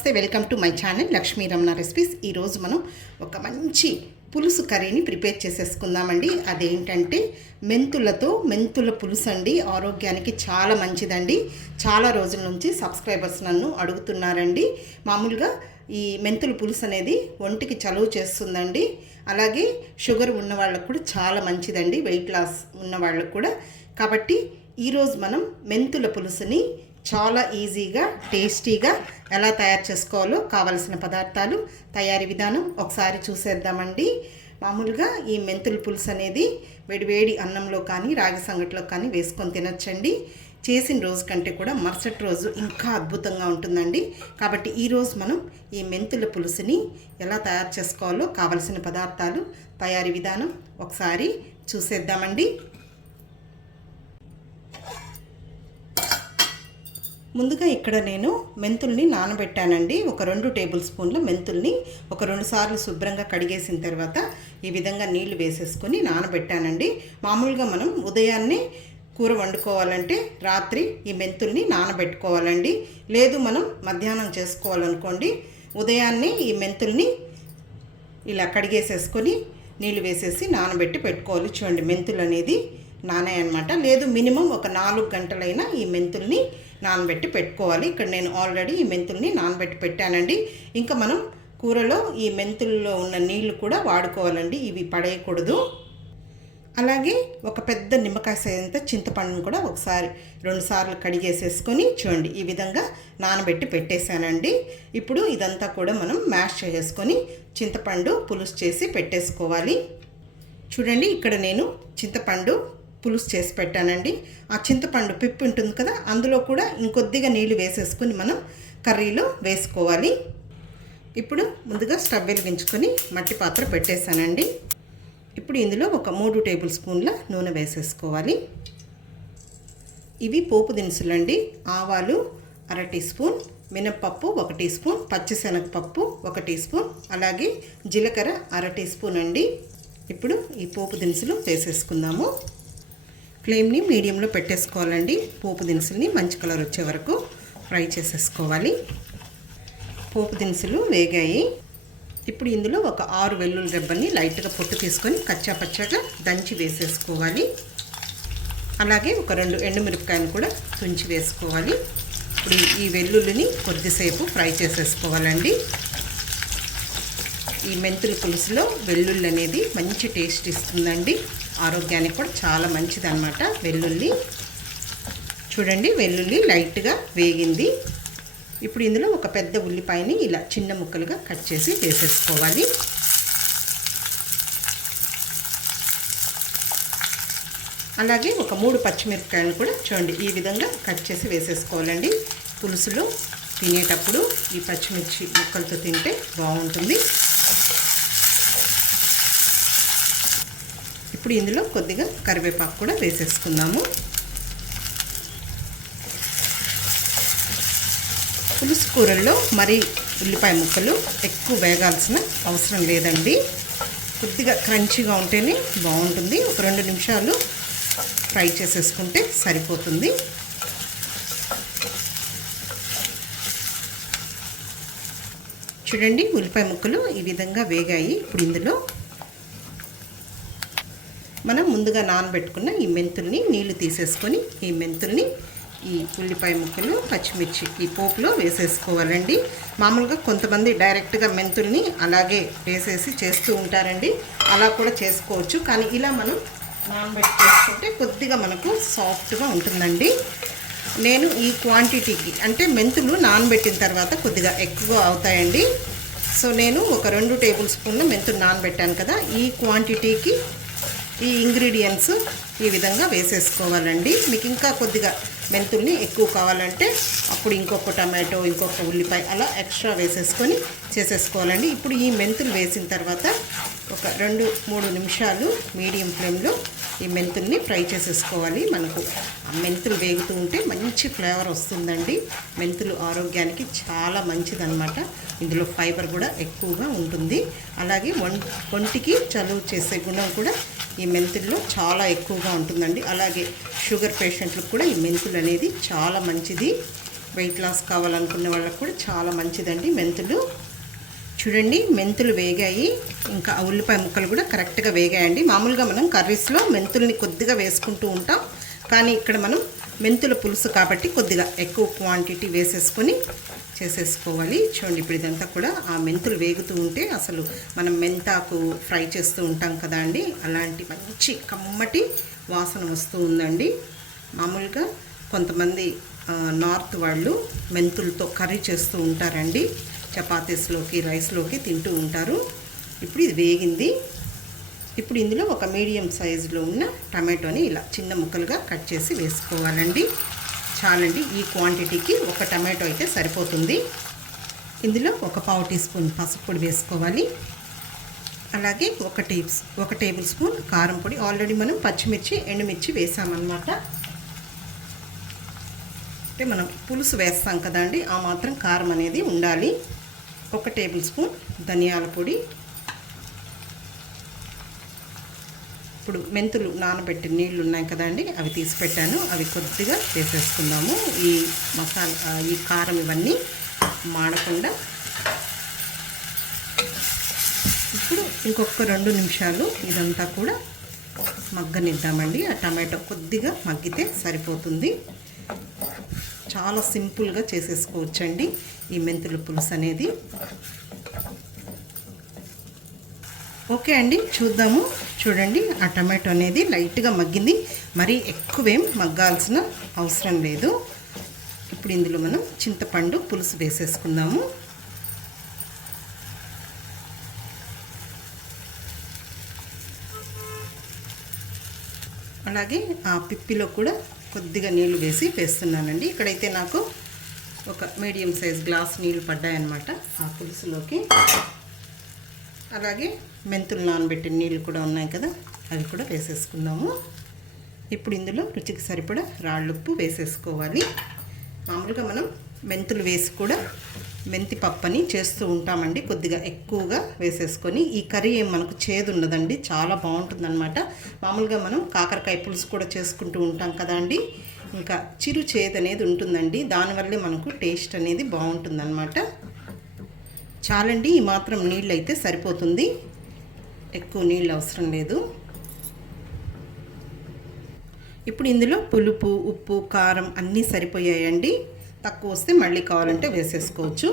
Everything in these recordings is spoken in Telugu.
నమస్తే welcome to my channel Lakshmi Ramana recipes ఈరోజు మనం ఒక మంచి పులుసు కర్రీని ప్రిపేర్ చేసేసుకుందామండి. అదేంటంటే మెంతులతో మెంతుల పులుసు అండి. ఆరోగ్యానికి చాలా మంచిదండి. చాలా రోజుల నుంచి సబ్స్క్రైబర్స్ నన్ను అడుగుతున్నారండి. మామూలుగా ఈ మెంతుల పులుసు అనేది ఒంటికి చలువ చేస్తుందండి. అలాగే షుగర్ ఉన్న వాళ్ళకు కూడా చాలా మంచిదండి. వెయిట్ లాస్ ఉన్న వాళ్ళకు కూడా. కాబట్టి ఈరోజు మనం మెంతుల పులుసుని చాలా ఈజీగా టేస్టీగా ఎలా తయారు చేసుకోవాలో కావలసిన పదార్థాలు తయారీ విధానం ఒకసారి చూసేద్దామండి. మామూలుగా ఈ మెంతుల పులుసు అనేది వేడివేడి అన్నంలో కానీ రాగి సంగట్లో కానీ వేసుకొని తినొచ్చండి. చేసిన రోజు కంటే కూడా మరుసటి రోజు ఇంకా అద్భుతంగా ఉంటుందండి. కాబట్టి ఈరోజు మనం ఈ మెంతుల పులుసుని ఎలా తయారు చేసుకోవాలో కావలసిన పదార్థాలు తయారీ విధానం ఒకసారి చూసేద్దామండి. ముందుగా ఇక్కడ నేను మెంతుల్ని నానబెట్టానండి. ఒక రెండు టేబుల్ స్పూన్ల మెంతుల్ని ఒక రెండు సార్లు శుభ్రంగా కడిగేసిన తర్వాత ఈ విధంగా నీళ్ళు వేసేసుకొని నానబెట్టానండి. మామూలుగా మనం ఉదయాన్నే కూర వండుకోవాలంటే రాత్రి ఈ మెంతుల్ని నానబెట్టుకోవాలండి. లేదు మనం మధ్యాహ్నం చేసుకోవాలనుకోండి ఉదయాన్నే ఈ మెంతుల్ని ఇలా కడిగేసేసుకొని నీళ్ళు వేసేసి నానబెట్టి పెట్టుకోవాలి. చూడండి మెంతులు అనేది నానే లేదు మినిమం ఒక నాలుగు గంటలైనా ఈ మెంతుల్ని నానబెట్టి పెట్టుకోవాలి. ఇక్కడ నేను ఆల్రెడీ ఈ మెంతుల్ని నానబెట్టి పెట్టానండి. ఇంకా మనం కూరలో ఈ మెంతుల్లో ఉన్న నీళ్ళు కూడా వాడుకోవాలండి. ఇవి పడేయకూడదు. అలాగే ఒక పెద్ద నిమ్మకాయ సైజంత చింతపండును కూడా ఒకసారి రెండు సార్లు కడిగేసేసుకొని చూడండి. ఈ విధంగా నానబెట్టి పెట్టేశానండి. ఇప్పుడు ఇదంతా కూడా మనం మ్యాష్ చేసుకొని చింతపండు పులుసు చేసి పెట్టేసుకోవాలి. చూడండి ఇక్కడ నేను చింతపండు పులుసు చేసి పెట్టానండి. ఆ చింతపండు పిప్పి ఉంటుంది కదా అందులో కూడా ఇంకొద్దిగా నీళ్ళు వేసేసుకుని మనం కర్రీలో వేసుకోవాలి. ఇప్పుడు ముందుగా స్టవ్ వెలిగించుకొని మట్టి పాత్ర పెట్టేశానండి. ఇప్పుడు ఇందులో ఒక మూడు టేబుల్ స్పూన్ల నూనె వేసేసుకోవాలి. ఇవి పోపు దినుసులండి. ఆవాలు అర టీ స్పూన్ మినప్పప్పు ఒక టీ స్పూన్ పచ్చిశనగపప్పు ఒక టీ స్పూన్ అలాగే జీలకర్ర అర టీ స్పూన్ అండి. ఇప్పుడు ఈ పోపు దినుసులు వేసేసుకుందాము. ఫ్లేమ్ని మీడియంలో పెట్టేసుకోవాలండి. పోపు దినుసుల్ని మంచి కలర్ వచ్చే వరకు ఫ్రై చేసేసుకోవాలి. పోపు దినుసులు వేగాయి. ఇప్పుడు ఇందులో ఒక ఆరు వెల్లుల్లి రెబ్బల్ని లైట్గా పొట్టు తీసుకొని కచ్చా పచ్చగా దంచి వేసేసుకోవాలి. అలాగే ఒక రెండు ఎండుమిరపకాయలు కూడా తుంచి వేసుకోవాలి. ఇప్పుడు ఈ వెల్లుల్లిని కొద్దిసేపు ఫ్రై చేసేసుకోవాలండి. ఈ మెంతుల పులుసులో వెల్లుల్లి అనేది మంచి టేస్ట్ ఇస్తుందండి. ఆరోగ్యానికి కూడా చాలా మంచిది అనమాట వెల్లుల్లి. చూడండి వెల్లుల్లి లైట్గా వేగింది. ఇప్పుడు ఇందులో ఒక పెద్ద ఉల్లిపాయని ఇలా చిన్న ముక్కలుగా కట్ చేసి వేసేసుకోవాలి. అలాగే ఒక మూడు పచ్చిమిరపకాయలు కూడా చూడండి ఈ విధంగా కట్ చేసి వేసేసుకోవాలండి. పులుసులో తినేటప్పుడు ఈ పచ్చిమిర్చి ముక్కలతో తింటే బాగుంటుంది. ఇప్పుడు ఇందులో కొద్దిగా కరివేపాకు కూడా వేసేసుకుందాము. పులుసు కూరల్లో మరి ఉల్లిపాయ ముక్కలు ఎక్కువ వేగాల్సిన అవసరం లేదండి. కొద్దిగా క్రంచీగా ఉంటేనే బాగుంటుంది. ఒక రెండు నిమిషాలు ఫ్రై చేసేసుకుంటే సరిపోతుంది. చూడండి ఉల్లిపాయ ముక్కలు ఈ విధంగా వేగాయి. ఇప్పుడు ఇందులో మనం ముందుగా నానబెట్టుకున్న ఈ మెంతుల్ని నీళ్ళు తీసేసుకొని ఈ మెంతుల్ని ఈ ఉల్లిపాయ ముక్కలు పచ్చిమిర్చి ఈ పోపులో వేసేసుకోవాలండి. మామూలుగా కొంతమంది డైరెక్ట్గా మెంతుల్ని అలాగే వేసేసి చేస్తూ ఉంటారండి. అలా కూడా చేసుకోవచ్చు. కానీ ఇలా మనం నానబెట్టి చేసుకుంటే కొద్దిగా మనకు సాఫ్ట్గా ఉంటుందండి. నేను ఈ క్వాంటిటీకి అంటే మెంతులు నానబెట్టిన తర్వాత కొద్దిగా ఎక్కువ అవుతాయండి. సో నేను ఒక రెండు టేబుల్ స్పూన్ల మెంతులు నానబెట్టాను కదా ఈ క్వాంటిటీకి ఈ ఇంగ్రీడియంట్స్ ఈ విధంగా వేసేసుకోవాలండి. మీకు ఇంకా కొద్దిగా మెంతుల్ని ఎక్కువ కావాలంటే అప్పుడు ఇంకొక టమాటో ఇంకొక ఉల్లిపాయ అలా ఎక్స్ట్రా వేసేసుకొని చేసేసుకోవాలండి. ఇప్పుడు ఈ మెంతులు వేసిన తర్వాత ఒక రెండు మూడు నిమిషాలు మీడియం ఫ్లేమ్లో ఈ మెంతుల్ని ఫ్రై చేసేసుకోవాలి మనకు. ఆ మెంతులు వేగుతూ ఉంటే మంచి ఫ్లేవర్ వస్తుందండి. మెంతులు ఆరోగ్యానికి చాలా మంచిదన్నమాట. ఇందులో ఫైబర్ కూడా ఎక్కువగా ఉంటుంది. అలాగే ఒం ఒంటికి చలువ చేసే గుణం కూడా ఈ మెంతుల్లో చాలా ఎక్కువగా ఉంటుందండి. అలాగే షుగర్ పేషెంట్లకు కూడా ఈ మెంతులు అనేది చాలా మంచిది. వెయిట్ లాస్ కావాలనుకున్న వాళ్ళకు కూడా చాలా మంచిదండి మెంతులు. చూడండి మెంతులు వేగాయి. ఇంకా ఉల్లిపాయ ముక్కలు కూడా కరెక్ట్గా వేగాయండి. మామూలుగా మనం కర్రీస్లో మెంతుల్ని కొద్దిగా వేసుకుంటూ ఉంటాం. కానీ ఇక్కడ మనం మెంతుల పులుసు కాబట్టి కొద్దిగా ఎక్కువ క్వాంటిటీ వేసేసుకొని చేసేసుకోవాలి. చూడండి ఇప్పుడు ఇదంతా కూడా ఆ మెంతులు వేగుతూ ఉంటే అసలు మనం మెంతాకు ఫ్రై చేస్తూ ఉంటాం కదా అండి. అలాంటి మంచి కమ్మటి వాసన వస్తూ ఉందండి. మామూలుగా కొంతమంది నార్త్ వాళ్ళు మెంతులతో కర్రీ చేస్తూ ఉంటారండి. చపాతీస్లోకి రైస్లోకి తింటూ ఉంటారు. ఇప్పుడు ఇది వేగింది. ఇప్పుడు ఇందులో ఒక మీడియం సైజులో ఉన్న టమాటోని ఇలా చిన్న ముక్కలుగా కట్ చేసి వేసుకోవాలండి. చాలండి ఈ క్వాంటిటీకి ఒక టమాటో అయితే సరిపోతుంది. ఇందులో ఒక పావు టీ స్పూన్ పసుపు పొడి వేసుకోవాలి. అలాగే ఒక టీ ఒక టేబుల్ స్పూన్ కారం పొడి. ఆల్రెడీ మనం పచ్చిమిర్చి ఎండుమిర్చి వేసామన్నమాట. అంటే మనం పులుసు వేస్తాం కదండి ఆ మాత్రం కారం అనేది ఉండాలి. ఒక టేబుల్ స్పూన్ ధనియాల పొడి. ఇప్పుడు మెంతులు నానబెట్టి నీళ్ళు ఉన్నాయి కదండి అవి తీసి పెట్టాను. అవి కొద్దిగా వేసేసుకుందాము. ఈ మసాలా ఈ కారం ఇవన్నీ మాడకుండా ఇంకొక రెండు నిమిషాలు ఇదంతా కూడా మగ్గనిద్దామండి. ఆ టమాటో కొద్దిగా మగ్గితే సరిపోతుంది. చాలా సింపుల్గా చేసేసుకోవచ్చండి ఈ మెంతుల పులుసు అనేది. ఓకే అండి చూద్దాము. చూడండి ఆ టమాటో అనేది లైట్గా మగ్గింది. మరీ ఎక్కువేం మగ్గాల్సిన అవసరం లేదు. ఇప్పుడు ఇందులో మనం చింతపండు పులుసు వేసేసుకుందాము. అలాగే ఆ పిప్పిలో కూడా కొద్దిగా నీళ్ళు వేసి వేస్తున్నానండి. ఇక్కడైతే నాకు ఒక మీడియం సైజ్ గ్లాస్ నీళ్ళు పడ్డాయన్నమాట ఆ పులుసులోకి. అలాగే మెంతులు నానబెట్టిన నీళ్ళు కూడా ఉన్నాయి కదా అవి కూడా వేసేసుకుందాము. ఇప్పుడు ఇందులో రుచికి సరిపడా రాళ్ళుప్పు వేసేసుకోవాలి. మామూలుగా మనం మెంతులు వేసి కూడా మెంతి పప్పని చేస్తూ ఉంటామండి. కొద్దిగా ఎక్కువగా వేసేసుకొని ఈ కర్రీ ఏం మనకు చేదు ఉండదండి చాలా బాగుంటుందన్నమాట. మామూలుగా మనం కాకరకాయ పులుసు కూడా చేసుకుంటూ ఉంటాం కదా అండి. ఇంకా చిరు చేదు అనేది ఉంటుందండి. దానివల్లే మనకు టేస్ట్ అనేది బాగుంటుందన్నమాట. చాలండి ఈ మాత్రం నీళ్ళు అయితే సరిపోతుంది. ఎక్కువ నీళ్ళు అవసరం లేదు. ఇప్పుడు ఇందులో పులుపు ఉప్పు కారం అన్నీ సరిపోయాయండి. తక్కువ వస్తే మళ్ళీ కావాలంటే వేసేసుకోవచ్చు.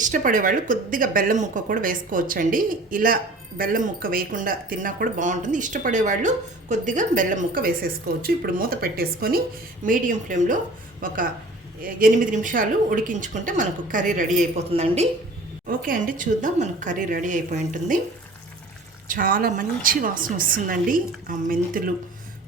ఇష్టపడే వాళ్ళు కొద్దిగా బెల్లం ముక్క కూడా వేసుకోవచ్చండి. ఇలా బెల్లం ముక్క వేయకుండా తిన్నా కూడా బాగుంటుంది. ఇష్టపడే వాళ్ళు కొద్దిగా బెల్లం ముక్క వేసేసుకోవచ్చు. ఇప్పుడు మూత పెట్టేసుకొని మీడియం ఫ్లేమ్లో ఒక ఎనిమిది నిమిషాలు ఉడికించుకుంటే మనకు కర్రీ రెడీ అయిపోతుందండి. ఓకే అండి చూద్దాం మనకు కర్రీ రెడీ అయిపోయి ఉంటుంది. చాలా మంచి వాసన వస్తుందండి. ఆ మెంతులు.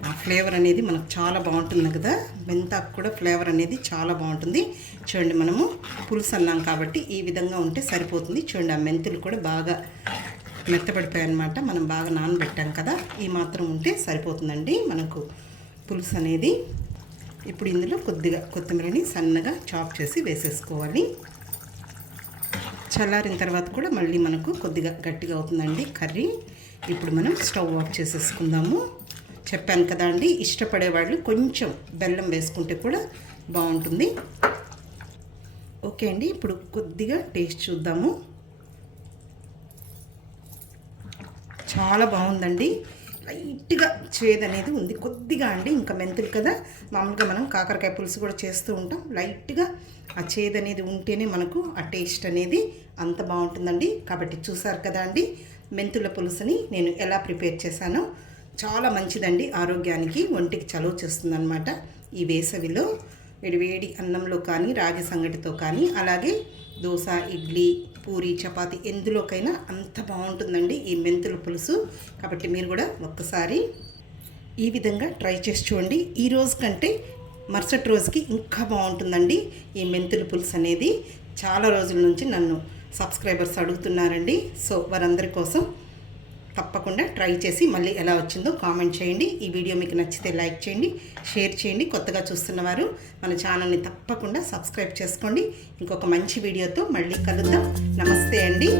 ఆ ఫ్లేవర్ అనేది మనకు చాలా బాగుంటుంది కదా. మెంతాకు కూడా ఫ్లేవర్ అనేది చాలా బాగుంటుంది. చూడండి మనము పులుసు అన్నాం కాబట్టి ఈ విధంగా ఉంటే సరిపోతుంది. చూడండి ఆ మెంతులు కూడా బాగా మెత్తబడిపోయాయి అనమాట మనం బాగా నానబెట్టాం కదా. ఈ మాత్రం ఉంటే సరిపోతుందండి మనకు పులుసు అనేది. ఇప్పుడు ఇందులో కొద్దిగా కొత్తిమీరని సన్నగా చాప్ చేసి వేసేసుకోవాలి. చల్లారిన తర్వాత కూడా మళ్ళీ మనకు కొద్దిగా గట్టిగా అవుతుందండి కర్రీ. ఇప్పుడు మనం స్టవ్ ఆఫ్ చేసేసుకుందాము. చెప్పాను కదా అండి ఇష్టపడే వాళ్ళు కొంచెం బెల్లం వేసుకుంటే కూడా బాగుంటుంది. ఓకే అండి ఇప్పుడు కొద్దిగా టేస్ట్ చూద్దాము. చాలా బాగుందండి. లైట్గా చేదు అనేది ఉంది. కొద్దిగా అండి ఇంకా మెంతులు కదా. మామూలుగా మనం కాకరకాయ పులుసు కూడా చేస్తూ ఉంటాం. లైట్గా ఆ చేదు అనేది ఉంటేనే మనకు ఆ టేస్ట్ అనేది అంత బాగుంటుందండి. కాబట్టి చూసారు కదా అండి మెంతుల పులుసుని నేను ఎలా ప్రిపేర్ చేశానో. చాలా మంచిదండి. ఆరోగ్యానికి ఒంటికి చలువ చేస్తుందన్నమాట. ఈ వేసవిలో వేడివేడి అన్నంలో కానీ రాగి సంగటితో కానీ అలాగే దోశ ఇడ్లీ పూరి చపాతి ఎందులోకైనా అంత బాగుంటుందండి ఈ మెంతుల పులుసు. కాబట్టి మీరు కూడా ఒక్కసారి ఈ విధంగా ట్రై చేసి చూడండి. ఈ రోజు కంటే మరుసటి రోజుకి ఇంకా బాగుంటుందండి ఈ మెంతుల పులుసు అనేది. చాలా రోజుల నుంచి నన్ను సబ్స్క్రైబర్స్ అడుగుతున్నారండి. సో వారందరి కోసం తప్పకుండా ట్రై చేసి మళ్ళీ ఎలా వచ్చిందో కామెంట్ చేయండి. ఈ వీడియో మీకు నచ్చితే లైక్ చేయండి షేర్ చేయండి. కొత్తగా చూస్తున్నవారు మన ఛానల్ని తప్పకుండా సబ్స్క్రైబ్ చేసుకోండి. ఇంకొక మంచి వీడియోతో మళ్ళీ కలుద్దాం. నమస్తే అండి.